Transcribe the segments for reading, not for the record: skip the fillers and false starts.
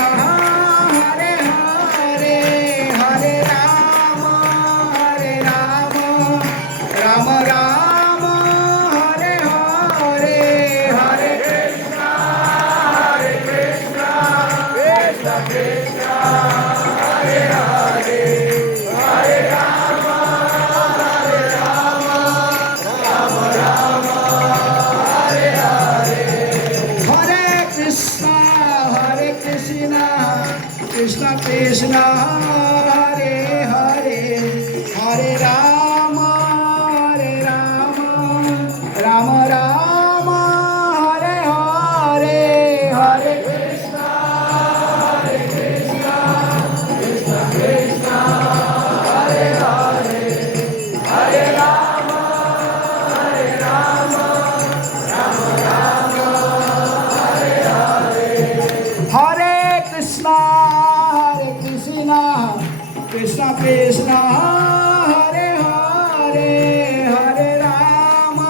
Hare Hare, Hare Rama, Hare Rama, Rama Rama, Hare Hare, Hare Krishna, Hare Krishna, Krishna Krishna, Hare Hare, Hare Rama, Hare Rama, Rama Rama, Hare Hare. Hare Krishna, Krishna Krishna, Hare Hare, Hare Rama, Rama Rama, Hare Hare, Hare Krishna, Krishna Krishna, Hare Hare, Hare Rama, Rama Rama, Hare Hare. Hare Krishna, Krishna Krishna, Hare Hare, Hare Rama,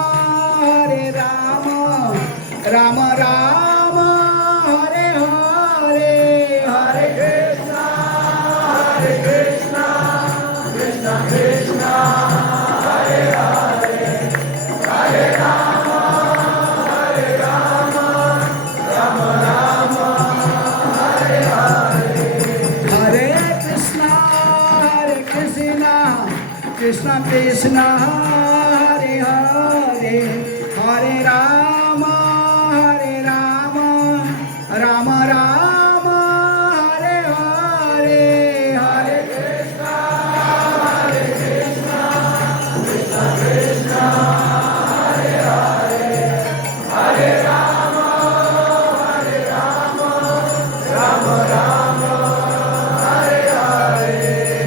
Rama Rama, Hare Hare, Hare Krishna, Krishna Krishna, Hare Hare, Hare Rama, Rama Rama, Hare Hare. Hare Krishna, Krishna Krishna,